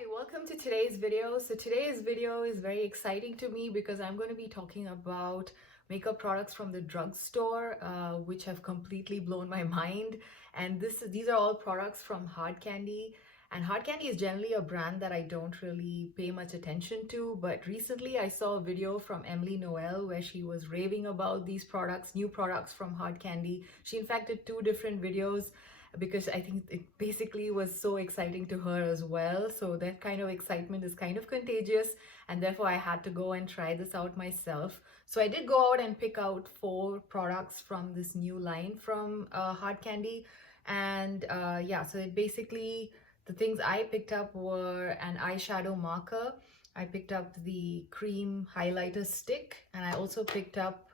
Hi, welcome to today's video. So today's video is very exciting to me because I'm going to be talking about makeup products from the drugstore, which have completely blown my mind. And these are all products from Hard Candy. And Hard Candy is generally a brand that I don't really pay much attention to. But recently I saw a video from Emily Noel where she was raving about these products, new products from Hard Candy. She in fact did two different videos because I think it basically was so exciting to her as well. So that kind of excitement is kind of contagious, and therefore I had to go and try this out myself. So I did go out and pick out 4 products from this new line from Hard Candy. And yeah, so it basically, the things I picked up were an eyeshadow marker. I picked up the cream highlighter stick, and I also picked up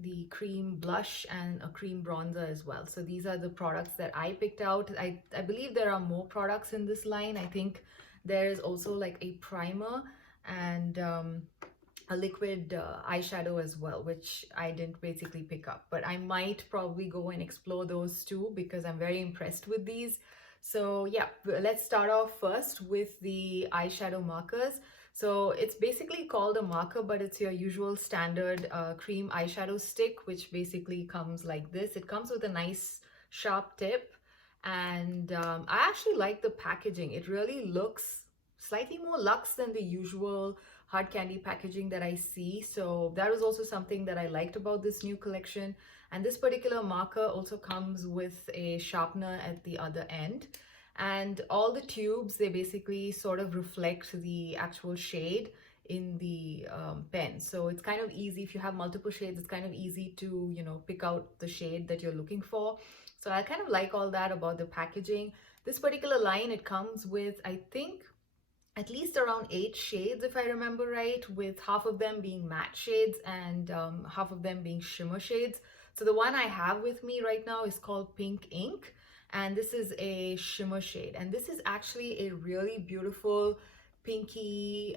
the cream blush and a cream bronzer as well. So these are the products that I picked out. I believe there are more products in this line. I think there is also like a primer and a liquid eyeshadow as well, which I didn't basically pick up, but I might probably go and explore those too because I'm very impressed with these. So yeah, let's start off first with the eyeshadow markers. So it's basically called a marker, but it's your usual standard cream eyeshadow stick, which basically comes like this. It comes with a nice sharp tip, and I actually like the packaging. It really looks slightly more luxe than the usual Hard Candy packaging that I see. So that was also something that I liked about this new collection. And this particular marker also comes with a sharpener at the other end. And all the tubes, they basically sort of reflect the actual shade in the pen. So it's kind of easy, if you have multiple shades, it's kind of easy to, pick out the shade that you're looking for. So I kind of like all that about the packaging. This particular line, it comes with, I think, at least around 8 shades, if I remember right, with half of them being matte shades and half of them being shimmer shades. So the one I have with me right now is called Pink Ink, and this is a shimmer shade. And this is actually a really beautiful pinky,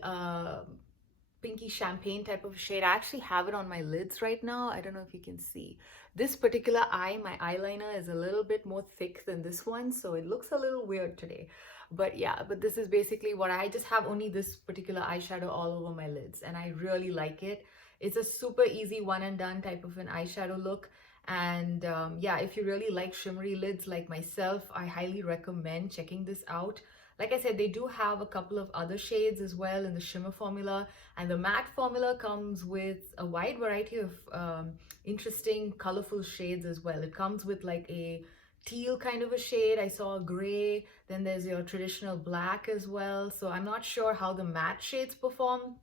pinky champagne type of shade. I actually have it on my lids right now. I don't know if you can see. This particular eye, my eyeliner is a little bit more thick than this one, so it looks a little weird today. But yeah, but this is basically what I just have, only this particular eyeshadow all over my lids, and I really like it. It's a super easy one and done type of an eyeshadow look. And yeah, if you really like shimmery lids like myself, I highly recommend checking this out. Like I said, they do have a couple of other shades as well in the shimmer formula, and the matte formula comes with a wide variety of interesting colorful shades as well. It comes with like a teal kind of a shade. I saw a gray, then there's your traditional black as well. So I'm not sure how the matte shades perform,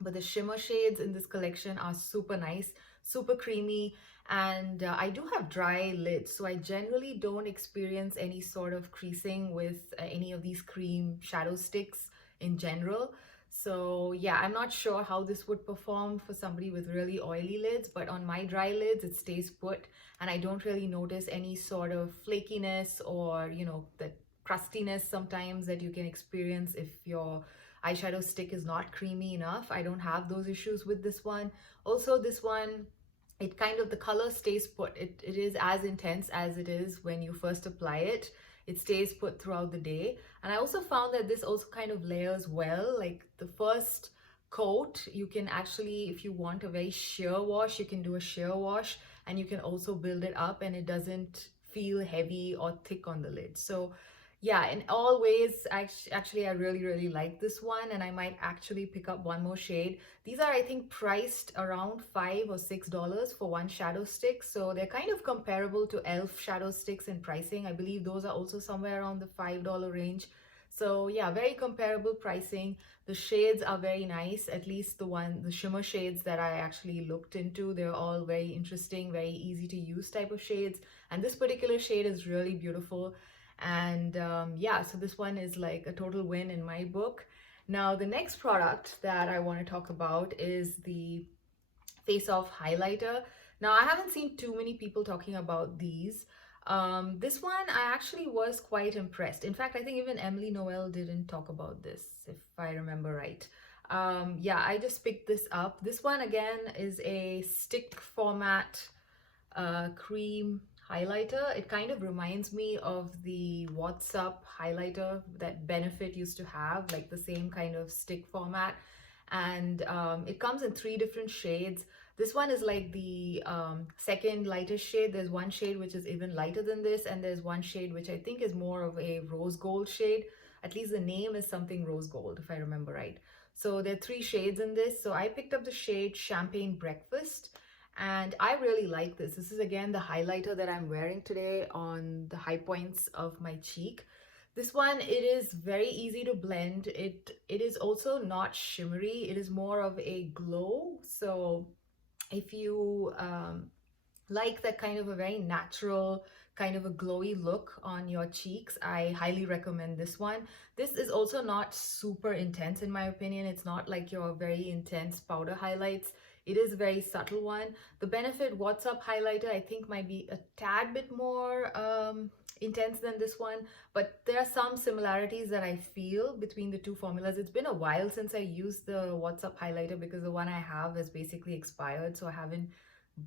but the shimmer shades in this collection are super nice, super creamy. And I do have dry lids, so I generally don't experience any sort of creasing with any of these cream shadow sticks in general. So yeah, I'm not sure how this would perform for somebody with really oily lids, but on my dry lids it stays put, and I don't really notice any sort of flakiness or that crustiness sometimes that you can experience if your eyeshadow stick is not creamy enough. I don't have those issues with this one. Also, this one, it kind of, the color stays put. It is as intense as it is when you first apply it. It stays put throughout the day. And I also found that this also kind of layers well. Like the first coat, you can actually, if you want a very sheer wash, you can do a sheer wash, and you can also build it up and it doesn't feel heavy or thick on the lid. So yeah, in all ways, actually I really like this one, and I might actually pick up one more shade. These are, I think, priced around $5 or $6 for one shadow stick, so they're kind of comparable to e.l.f. shadow sticks in pricing. I believe those are also somewhere around the $5 range. So yeah, very comparable pricing. The shades are very nice, at least the shimmer shades that I actually looked into. They're all very interesting, very easy to use type of shades, and this particular shade is really beautiful. And yeah, so this one is like a total win in my book. Now, the next product that I want to talk about is the Face Off highlighter. Now, I haven't seen too many people talking about these. This one, I actually was quite impressed. In fact, I think even Emily Noel didn't talk about this, if I remember right. Yeah, I just picked this up. This one again is a stick format cream highlighter. It kind of reminds me of the What's Up highlighter that Benefit used to have, like the same kind of stick format. And it comes in 3 different shades. This one is like the second lightest shade. There's one shade which is even lighter than this, and there's one shade which I think is more of a rose gold shade. At least the name is something rose gold, if I remember right. So there are 3 shades in this. So I picked up the shade Champagne Breakfast, and I really like this. This is again the highlighter that I'm wearing today on the high points of my cheek. This one, it is very easy to blend. It is also not shimmery. It is more of a glow. So if you like that kind of a very natural, kind of a glowy look on your cheeks, I highly recommend this one. This is also not super intense in my opinion. It's not like your very intense powder highlights. It is a very subtle one. The Benefit What's Up highlighter I think might be a tad bit more intense than this one, but there are some similarities that I feel between the two formulas. It's been a while since I used the What's Up highlighter because the one I have has basically expired, so I haven't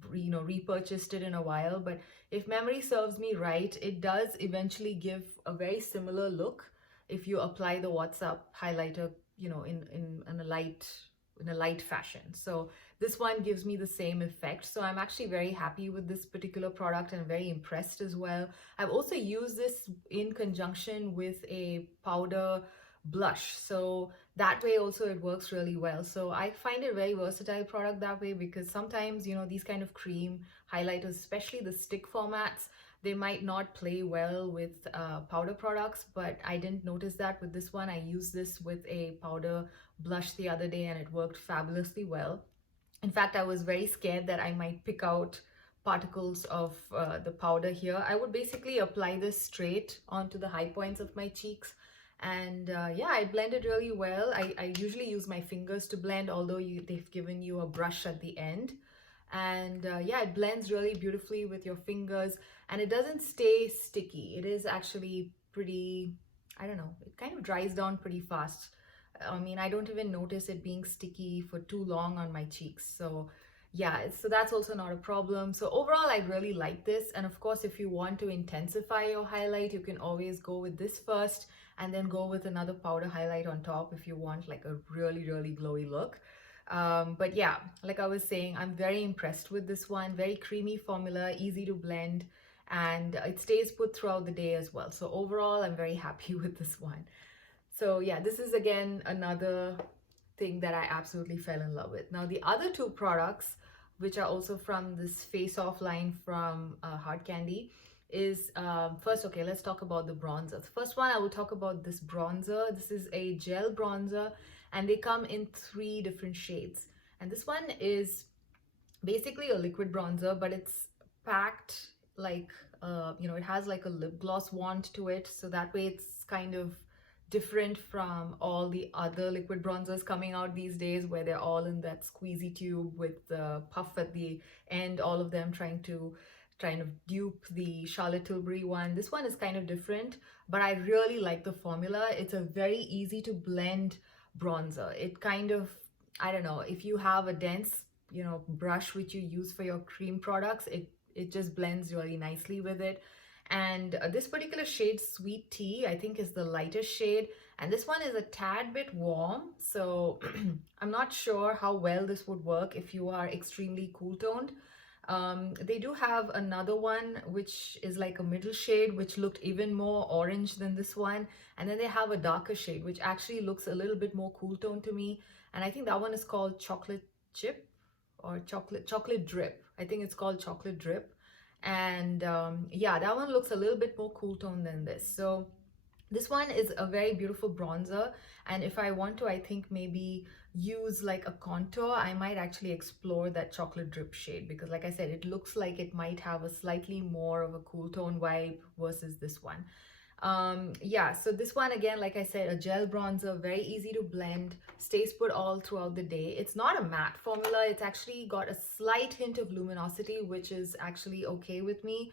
repurchased it in a while. But if memory serves me right, it does eventually give a very similar look if you apply the What's Up highlighter in a light fashion. So this one gives me the same effect. So I'm actually very happy with this particular product and very impressed as well. I've also used this in conjunction with a powder blush, so that way also it works really well. So I find it a very versatile product that way, because sometimes these kind of cream highlighters, especially the stick formats, they might not play well with powder products, but I didn't notice that with this one. I used this with a powder blush the other day and it worked fabulously well. In fact, I was very scared that I might pick out particles of the powder here. I would basically apply this straight onto the high points of my cheeks, and yeah, I blended really well. I usually use my fingers to blend, although they've given you a brush at the end. And yeah, it blends really beautifully with your fingers, and it doesn't stay sticky. It is actually pretty, I don't know, it kind of dries down pretty fast. I mean, I don't even notice it being sticky for too long on my cheeks. So yeah, so that's also not a problem. So overall, I really like this. And of course, if you want to intensify your highlight, you can always go with this first and then go with another powder highlight on top if you want like a really, really glowy look. But yeah, like I was saying, I'm very impressed with this one. Very creamy formula, easy to blend, and it stays put throughout the day as well. So overall, I'm very happy with this one. So yeah, this is again another thing that I absolutely fell in love with. Now the other 2 products, which are also from this Face Off line from Hard Candy, is first, okay, let's talk about the bronzers. First one, I will talk about this bronzer. This is a gel bronzer, and they come in 3 different shades. And this one is basically a liquid bronzer, but it's packed like it has like a lip gloss wand to it, so that way it's kind of different from all the other liquid bronzers coming out these days, where they're all in that squeezy tube with the puff at the end, all of them trying to dupe the Charlotte Tilbury one. This one is kind of different, but I really like the formula. It's a very easy to blend bronzer. It kind of, I don't know, if you have a dense brush which you use for your cream products, it just blends really nicely with it. And this particular shade, Sweet Tea, I think is the lightest shade, and this one is a tad bit warm, so I'm not sure how well this would work if you are extremely cool toned. They do have another one which is like a middle shade, which looked even more orange than this one, and then they have a darker shade which actually looks a little bit more cool toned to me, and I think that one is called Chocolate Chip or Chocolate Drip. I think it's called Chocolate Drip. And yeah, that one looks a little bit more cool tone than this. So this one is a very beautiful bronzer, and if I want to, I think maybe use like a contour, I might actually explore that Chocolate Drip shade, because like I said, it looks like it might have a slightly more of a cool tone vibe versus this one. Yeah, so this one, again, like I said, a gel bronzer, very easy to blend, stays put all throughout the day. It's not a matte formula. It's actually got a slight hint of luminosity, which is actually okay with me.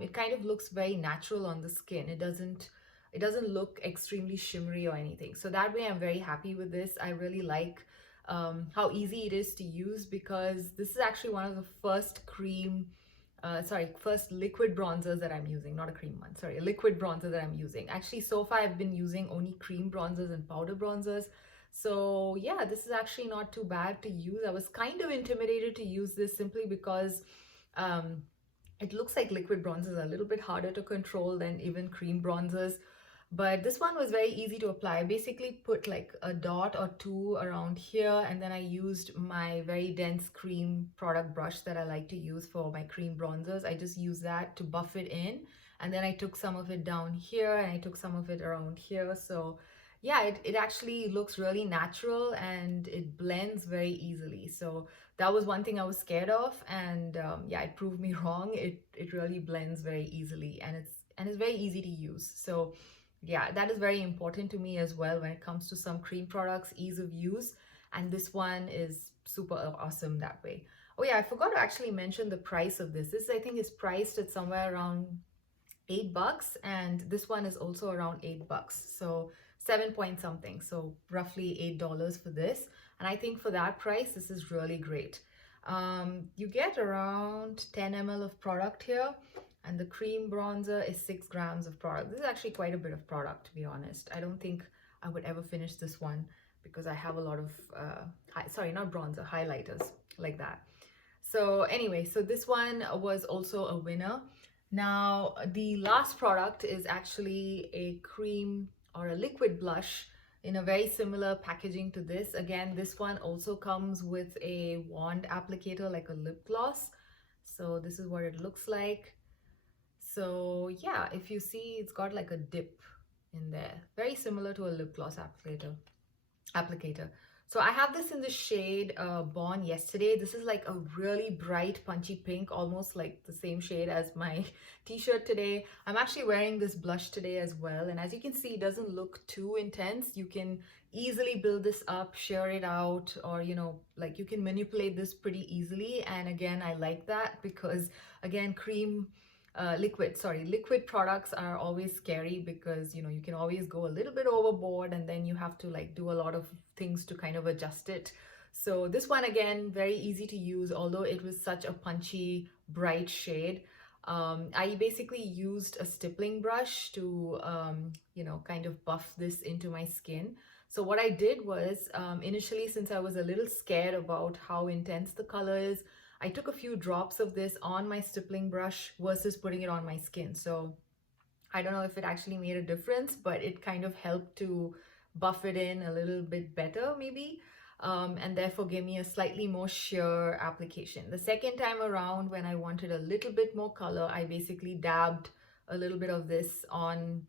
It kind of looks very natural on the skin. It doesn't look extremely shimmery or anything. So that way I'm very happy with this. I really like how easy it is to use, because this is actually one of the first cream first liquid bronzers that I'm using, not a cream one, sorry, a liquid bronzer that I'm using. Actually, so far I've been using only cream bronzers and powder bronzers. So yeah, this is actually not too bad to use. I was kind of intimidated to use this simply because um, it looks like liquid bronzers are a little bit harder to control than even cream bronzers. But this one was very easy to apply. I basically put like a dot or two around here, and then I used my very dense cream product brush that I like to use for my cream bronzers. I just used that to buff it in, and then I took some of it down here and I took some of it around here. So yeah, it actually looks really natural and it blends very easily. So that was one thing I was scared of, and yeah, it proved me wrong. It really blends very easily, and it's very easy to use. So yeah, that is very important to me as well when it comes to some cream products, ease of use, and this one is super awesome that way. Oh yeah, I forgot to actually mention the price of this. This I think is priced at somewhere around $8, and this one is also around $8, so 7 point something, so roughly $8 for this. And I think for that price this is really great. You get around 10 ml of product here, and the cream bronzer is 6 grams of product. This is actually quite a bit of product, to be honest. I don't think I would ever finish this one because I have a lot of sorry, not bronzer, highlighters like that. So anyway, so this one was also a winner. Now, the last product is actually a cream or a liquid blush in a very similar packaging to this. Again, this one also comes with a wand applicator like a lip gloss. So this is what it looks like. So yeah, if you see, it's got like a dip in there, very similar to a lip gloss applicator. So I have this in the shade Born Yesterday. This is like a really bright punchy pink, almost like the same shade as my t-shirt today. I'm actually wearing this blush today as well, and as you can see, it doesn't look too intense. You can easily build this up, share it out, or you know, like you can manipulate this pretty easily. And again, I like that because again, liquid products are always scary because you know you can always go a little bit overboard, and then you have to like do a lot of things to kind of adjust it. So this one, again, very easy to use, although it was such a punchy bright shade. I basically used a stippling brush to you know, kind of buff this into my skin. So what I did was initially, since I was a little scared about how intense the color is, I took a few drops of this on my stippling brush versus putting it on my skin. So I don't know if it actually made a difference, but it kind of helped to buff it in a little bit better maybe, and therefore gave me a slightly more sheer application. The second time around, when I wanted a little bit more color, I basically dabbed a little bit of this on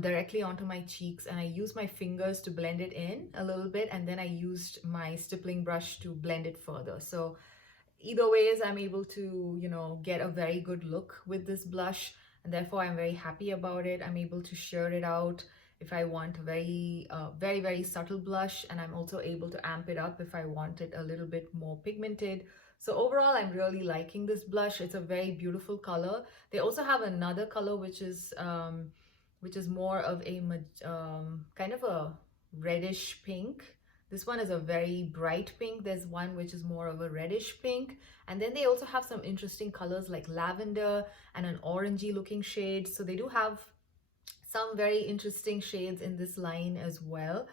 directly onto my cheeks, and I used my fingers to blend it in a little bit, and then I used my stippling brush to blend it further. So either ways, I'm able to, you know, get a very good look with this blush, and therefore I'm very happy about it. I'm able to sheer it out if I want a very subtle blush, and I'm also able to amp it up if I want it a little bit more pigmented. So overall, I'm really liking this blush. It's a very beautiful color. They also have another color which is more of a kind of a reddish pink. This one is a very bright pink. There's one which is more of a reddish pink. And then they also have some interesting colors like lavender and an orangey looking shade. So they do have some very interesting shades in this line as well.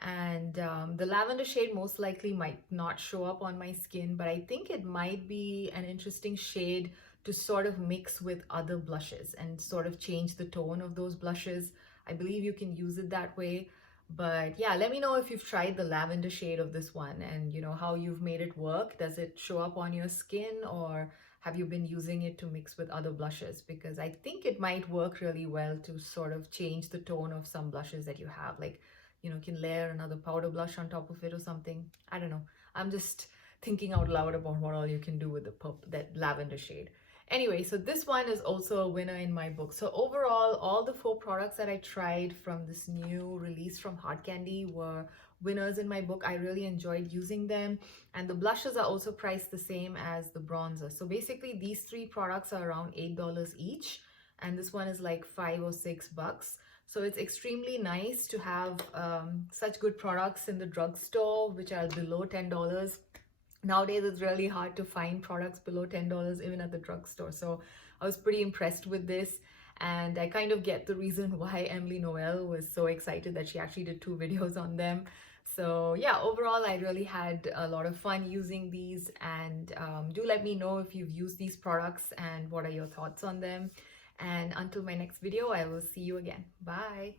And the lavender shade most likely might not show up on my skin, but I think it might be an interesting shade to sort of mix with other blushes and sort of change the tone of those blushes. I believe you can use it that way. But yeah, let me know if you've tried the lavender shade of this one and you know how you've made it work. Does it show up on your skin, or have you been using it to mix with other blushes? Because I think it might work really well to sort of change the tone of some blushes that you have. Like, you know, you can layer another powder blush on top of it or something. I don't know. I'm just thinking out loud about what all you can do with that lavender shade. Anyway, so this one is also a winner in my book. So overall, all the 4 products that I tried from this new release from Hard Candy were winners in my book. I really enjoyed using them. And the blushes are also priced the same as the bronzer. So basically, these 3 products are around $8 each. And this one is like $5 or $6. So it's extremely nice to have such good products in the drugstore, which are below $10. Nowadays it's really hard to find products below $10 even at the drugstore. So I was pretty impressed with this, and I kind of get the reason why Emily Noel was so excited that she actually did 2 videos on them. So yeah, overall I really had a lot of fun using these, and do let me know if you've used these products and what are your thoughts on them. And until my next video, I will see you again. Bye.